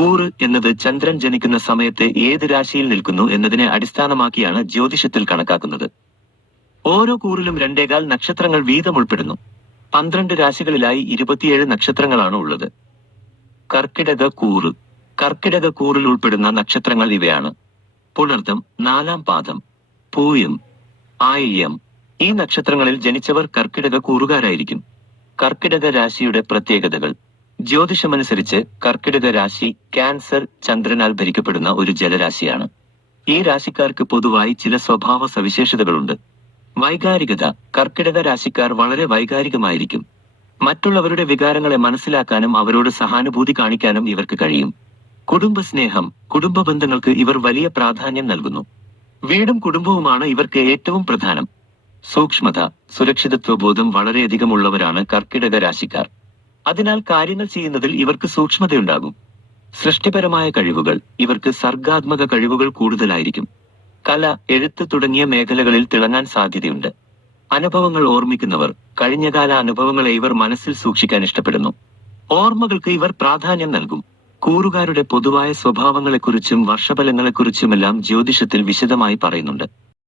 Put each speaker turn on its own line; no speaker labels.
കൂറ് എന്നത് ചന്ദ്രൻ ജനിക്കുന്ന സമയത്തെ ഏത് രാശിയിൽ നിൽക്കുന്നു എന്നതിനെ അടിസ്ഥാനമാക്കിയാണ് ജ്യോതിഷത്തിൽ കണക്കാക്കുന്നത്. ഓരോ കൂറിലും രണ്ടേകാൽ നക്ഷത്രങ്ങൾ വീതം ഉൾപ്പെടുന്നു. പന്ത്രണ്ട് രാശികളിലായി ഇരുപത്തിയേഴ് നക്ഷത്രങ്ങളാണ് ഉള്ളത്. കർക്കിടക കൂറ്. കർക്കിടക കൂറിൽ ഉൾപ്പെടുന്ന നക്ഷത്രങ്ങൾ ഇവയാണ്. പുണർദം നാലാം പാദം പൂയം ആയില്യം. ഈ നക്ഷത്രങ്ങളിൽ ജനിച്ചവർ കർക്കിടക കൂറുകാരായിരിക്കും. കർക്കിടക രാശിയുടെ പ്രത്യേകതകൾ. ജ്യോതിഷമനുസരിച്ച് കർക്കിടക രാശി ക്യാൻസർ ചന്ദ്രനാൽ ഭരിക്കപ്പെടുന്ന ഒരു ജലരാശിയാണ്. ഈ രാശിക്കാർക്ക് പൊതുവായി ചില സ്വഭാവ സവിശേഷതകളുണ്ട്. വൈകാരികത കർക്കിടക രാശിക്കാർ വളരെ വൈകാരികമായിരിക്കും. മറ്റുള്ളവരുടെ വികാരങ്ങളെ മനസ്സിലാക്കാനും അവരോട് സഹാനുഭൂതി കാണിക്കാനും ഇവർക്ക് കഴിയും. കുടുംബസ്നേഹം കുടുംബ ബന്ധങ്ങൾക്ക് ഇവർ വലിയ പ്രാധാന്യം നൽകുന്നു. വീടും കുടുംബവുമാണ് ഇവർക്ക് ഏറ്റവും പ്രധാനം. സൂക്ഷ്മത സുരക്ഷിതത്വബോധം വളരെയധികം ഉള്ളവരാണ് കർക്കിടക രാശിക്കാർ. അതിനാൽ കാര്യങ്ങൾ ചെയ്യുന്നതിൽ ഇവർക്ക് സൂക്ഷ്മതയുണ്ടാകും. സൃഷ്ടിപരമായ കഴിവുകൾ ഇവർക്ക് സർഗാത്മക കഴിവുകൾ കൂടുതലായിരിക്കും. കല എഴുത്ത് തുടങ്ങിയ മേഖലകളിൽ തിളങ്ങാൻ സാധ്യതയുണ്ട്. അനുഭവങ്ങൾ ഓർമ്മിക്കുന്നവർ കഴിഞ്ഞകാല അനുഭവങ്ങളെ ഇവർ മനസ്സിൽ സൂക്ഷിക്കാൻ ഇഷ്ടപ്പെടുന്നു. ഓർമ്മകൾക്ക് ഇവർ പ്രാധാന്യം നൽകും. കൂറുകാരുടെ പൊതുവായ സ്വഭാവങ്ങളെക്കുറിച്ചും വർഷഫലങ്ങളെക്കുറിച്ചുമെല്ലാം ജ്യോതിഷത്തിൽ വിശദമായി പറയുന്നുണ്ട്.